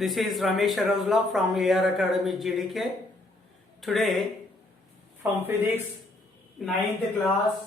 This is Ramesh Arozla from AR Academy GDK. Today from physics ninth class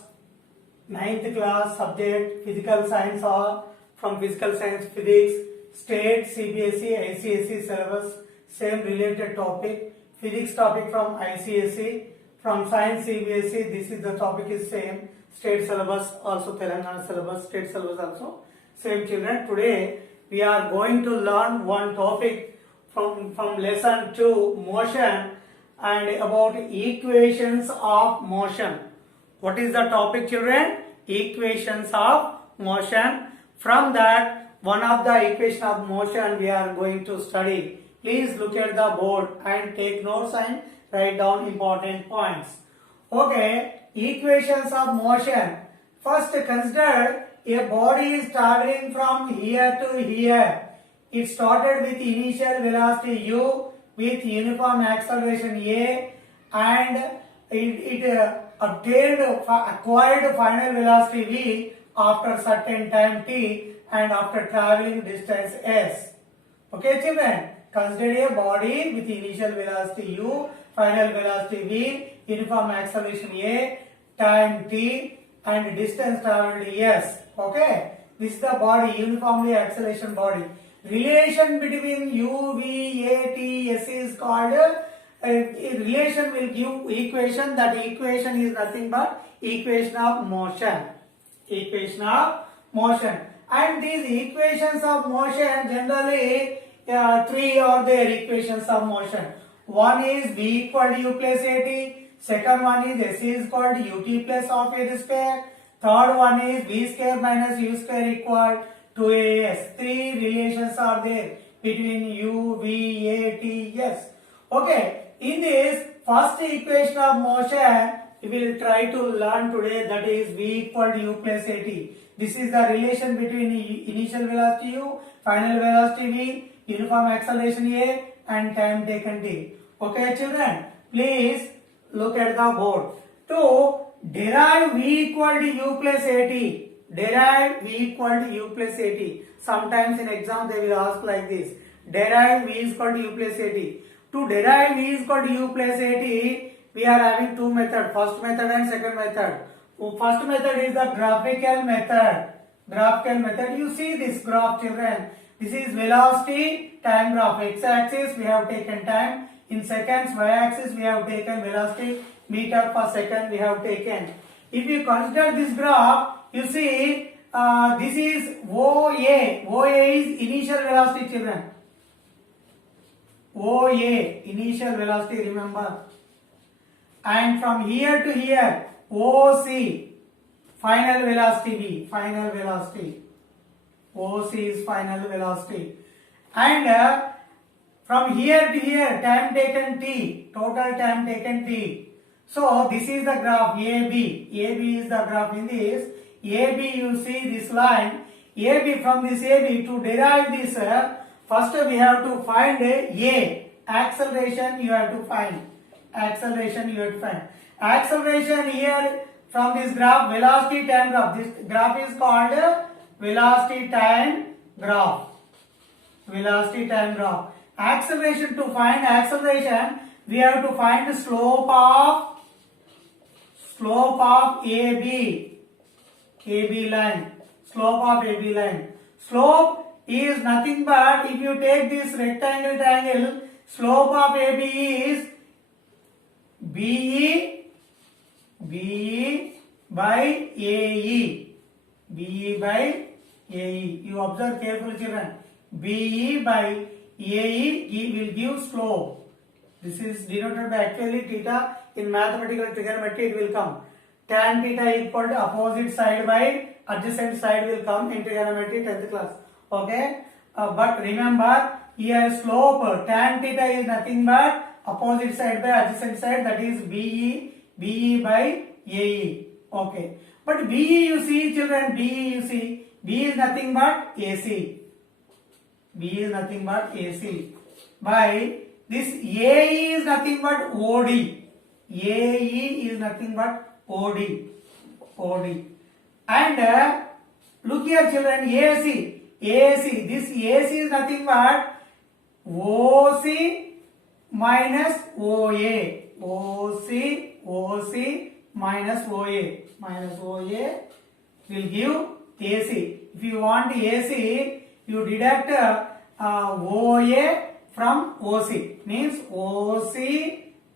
subject physical science or from physical science physics state CBSE ICSE syllabus same related topic physics topic from ICSE from science CBSE this is the topic is same state syllabus also Telangana syllabus state syllabus also same children. Today we are going to learn one topic from lesson 2 motion and about equations of motion. What is the topic children? Equations of motion. From that one of the equation of motion we are going to study. Please look at the board and take notes and write down important points. Okay, equations of motion. First consider a body is traveling from here to here. It started with initial velocity u with uniform acceleration a and it acquired final velocity v after certain time t and after traveling distance s. Okay children, consider a body with initial velocity u, final velocity v, uniform acceleration a, time t and distance traveled s. Okay, this is the body, uniformly acceleration body. Relation between u, v, a, t, s is called a relation will give equation. That equation is nothing but equation of motion. Equation of motion. And these equations of motion generally three are there equations of motion. One is v equal to u plus at. Second one is s is equal to ut plus half a square. Third one is v square minus u square equal to as. Three relations are there between u, v, a, t, s. Okay, in this first equation of motion, we will try to learn today, that is v equal to u plus at. This is the relation between initial velocity u, final velocity v, uniform acceleration a and time taken t. Okay children, please look at the board. To derive v equal to u plus at. Derive v equal to u plus at. Sometimes in exam they will ask like this. Derive v is equal to u plus at. To derive v is equal to u plus at, we are having two methods. First method and second method. First method is the graphical method. Graphical method. You see this graph children. This is velocity time graph. X axis we have taken time. In seconds, y axis we have taken velocity. Meter per second we have taken. If you consider this graph, you see this is OA. OA is initial velocity children. OA, initial velocity, remember. And from here to here, OC, final velocity v, final velocity. OC is final velocity. And from here to here, time taken t, total time taken t. So this is the graph AB. AB is the graph in this. AB, you see this line. AB, from this AB to derive this, first we have to find A. Acceleration you have to find. Acceleration you have to find. Acceleration here from this graph, velocity time graph. This graph is called velocity time graph. Velocity time graph. Acceleration, to find acceleration, we have to find the slope of AB. AB line. Slope of AB line. Slope is nothing but, if you take this rectangle triangle, slope of AB is BE by AE. BE by AE. You observe carefully children. BE by AE will give slope. This is denoted by actually theta. In mathematical trigonometry it will come. Tan theta equal to opposite side by adjacent side will come in trigonometry 10th class. Okay. But remember here slope tan theta is nothing but opposite side by adjacent side, that is BE by AE. Okay. But BE you see children, BE you see, B is nothing but AC. B is nothing but AC. By this AE is nothing but OD. AE is nothing but OD. OD. And look here children, AC. AC. This AC is nothing but OC minus OA. OC minus OA. Minus OA will give AC. If you want AC, you deduct OA from OC. Means OC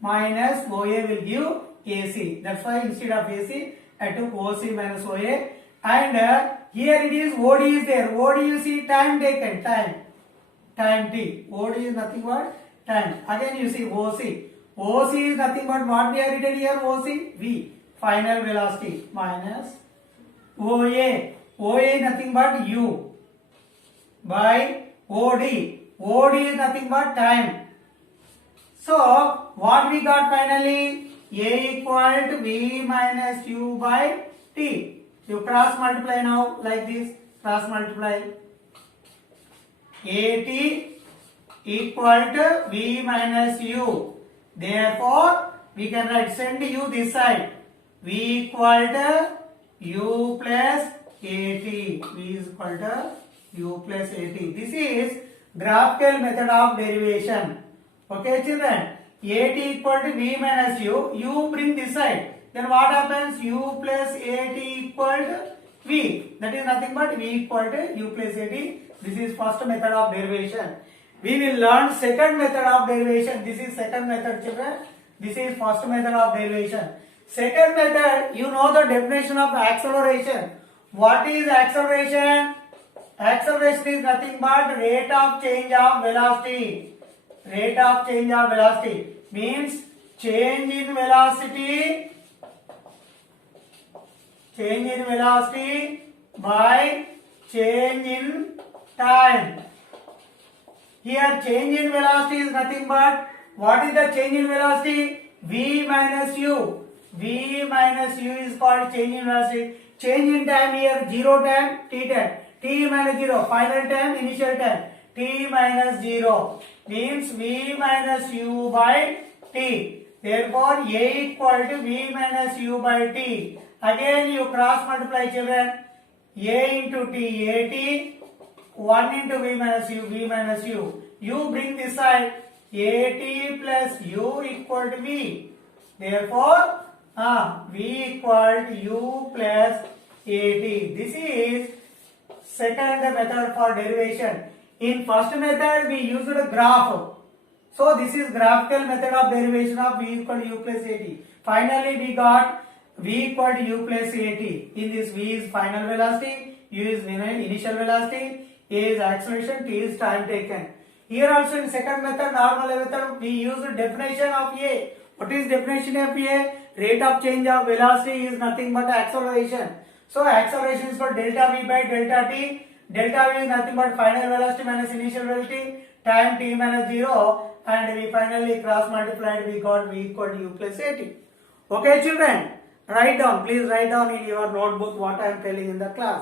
minus OA will give AC. That's why instead of AC, I took OC minus OA. And here it is OD is there. OD you see time taken. Time T. OD is nothing but time. Again you see OC. OC is nothing but what we have written here. OC V. Final velocity minus OA. OA is nothing but U by OD. OD is nothing but time. So what we got finally? A equal to V minus U by T. You cross multiply now like this. Cross multiply. AT equal to V minus U. Therefore, we can write send U this side. V equal to U plus AT. V is equal to U plus AT. This is graphical method of derivation. Okay, children. AT equal to V minus U. U bring this side. Then what happens? U plus AT equal to V. That is nothing but V equal to U plus AT. This is first method of derivation. We will learn second method of derivation. This is second method, children. This is first method of derivation. Second method, you know the definition of acceleration. What is acceleration? Acceleration is nothing but rate of change of velocity. Rate of change of velocity means change in velocity. Change in velocity by change in time. Here change in velocity is nothing but what is the change in velocity? V minus U. V minus U is called change in velocity. Change in time here 0 time, T time. T minus 0, final time, initial time. T minus 0 means V minus U by T. Therefore, A equal to V minus U by T. Again you cross multiply, children. A into T, AT. 1 into V minus U, V minus U. U bring this side. AT plus U equal to V. Therefore, V equal to U plus AT. This is second method for derivation. In first method, we used a graph. So this is graphical method of derivation of V equal to U plus AT. Finally, we got V equal to U plus AT. In this, V is final velocity, U is initial velocity, A is acceleration, T is time taken. Here also in second method, normal method, we use the definition of A. What is definition of A? Rate of change of velocity is nothing but acceleration. So acceleration is for delta V by delta T. Delta V is nothing but final velocity minus initial velocity, time T minus 0, and we finally cross multiplied, we got V equal to U plus AT. Okay, children, write down, please write down in your notebook what I am telling in the class.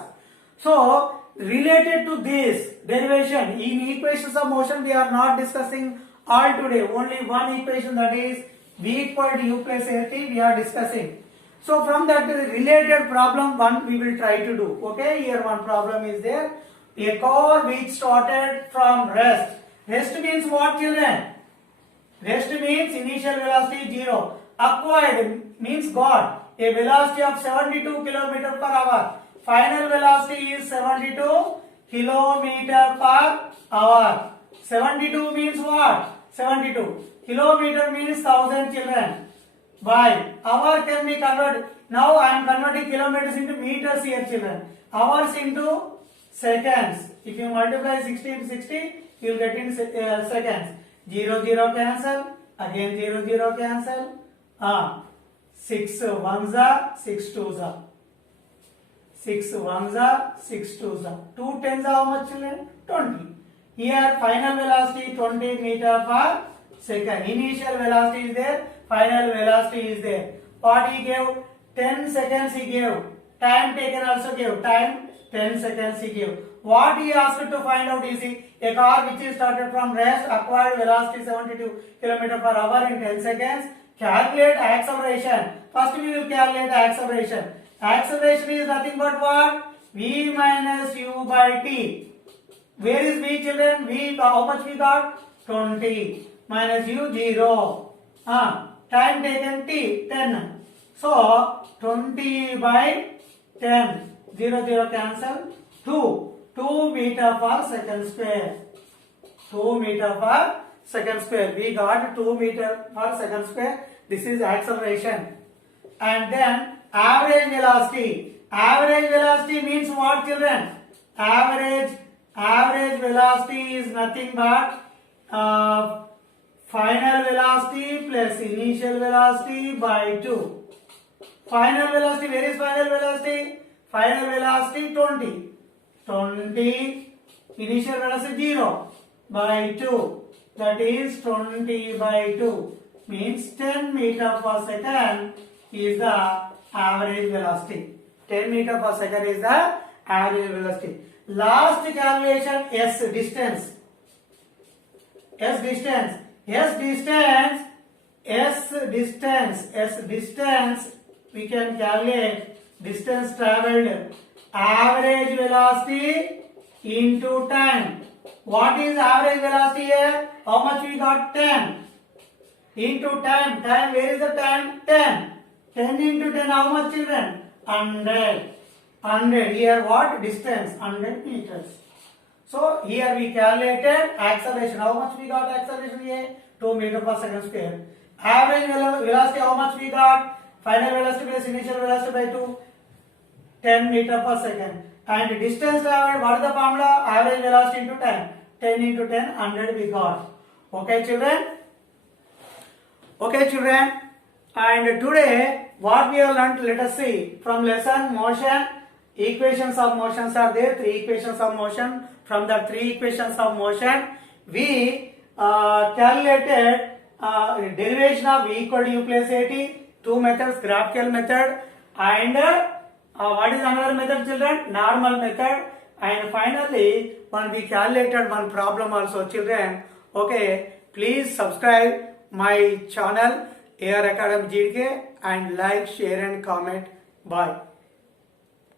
So, related to this derivation, in equations of motion we are not discussing all today, only one equation, that is V equal to U plus AT we are discussing. So from that related problem one we will try to do. Okay, here one problem is there. A car which started from rest. Rest means what, children? Rest means initial velocity 0. Acquired means got a velocity of 72 km per hour. Final velocity is 72 km per hour. 72 means what? 72. Kilometer means 1000, children. By hour can be converted. Now I am converting kilometers into meters here, children. Hours into seconds. If you multiply 60 into 60, you will get in seconds. 0 0 cancel. Again 0 0 cancel. 6 ones are 6 twos are. 6 ones are 6 twos are. 2 tens are how much, children? 20. Here final velocity 20 meter per second. Initial velocity is there. Final velocity is there. What he gave? 10 seconds he gave. Time taken also gave. Time 10 seconds he gave. What he asked to find out is a car which is started from rest, acquired velocity 72 km per hour in 10 seconds. Calculate acceleration. First we will calculate acceleration. Acceleration is nothing but what? V minus U by T. Where is V, children? V, how much we got? 20 minus u 0. Time taken t 10. So 20 by 10, 0 0 cancel, 2 meter per second square. 2 meter per second square. We got 2 meter per second square. This is acceleration. And then average velocity. Average velocity means what, children? Average velocity is nothing but final velocity plus initial velocity by 2. Final velocity, where is final velocity? Final velocity 20. 20, initial velocity 0 by 2. That is 20 by 2. Means 10 meter per second is the average velocity. 10 meter per second is the average velocity. Last calculation, S distance. S distance, we can calculate distance traveled. Average velocity into time. What is average velocity here? How much we got? 10. Into time. Time, where is the time? 10. 10 into 10, how much, children? 100. 100. Here what? Distance. 100 meters. So here we calculated acceleration. How much we got acceleration here? 2 meter per second square. Average velocity, how much we got? Final velocity plus initial velocity by 2. 10 meter per second. And distance traveled, what is the formula? Average velocity into time. 10 into 10, 100 we got. Okay, children? Okay, children. And today, what we have learnt, let us see. From lesson motion, equations of motions are there. 3 equations of motion. From the 3 equations of motion, we calculated derivation of V equal to U plus AT. 2 methods, graphical method, and what is another method, children? Normal method. And finally, when we calculated one problem also, children. Okay, please subscribe my channel AR Academy GK and like, share and comment. Bye.